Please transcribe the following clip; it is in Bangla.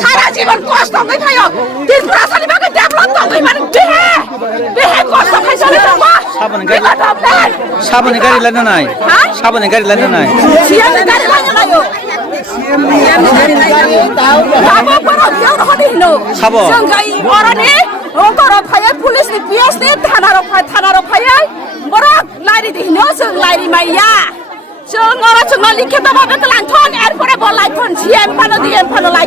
সারা জীবন কষ্ট হয়ে খাইও ত্রিপুরা সালিবাকে ডেভেলপ তো হই মানে দেহে কষ্ট খাইছ না সাবনে গাড়ি লাইন নাই সাবনে গাড়ি লাইন নাই সিএম গাড়ি লাইন নাই সিএম গাড়ি লাইন দাও বাবা পর দিও হদিনো সাবো সঙ্গাই অরনে ওকর ফায়ে পুলিশ নি পিএস নি থানার ফায়ে বড় লাইরি দিনো সং লাইরি মাইয়া जों अरा जोंना लिखित भाबे लांथन एरपरे Siempre no digan para no la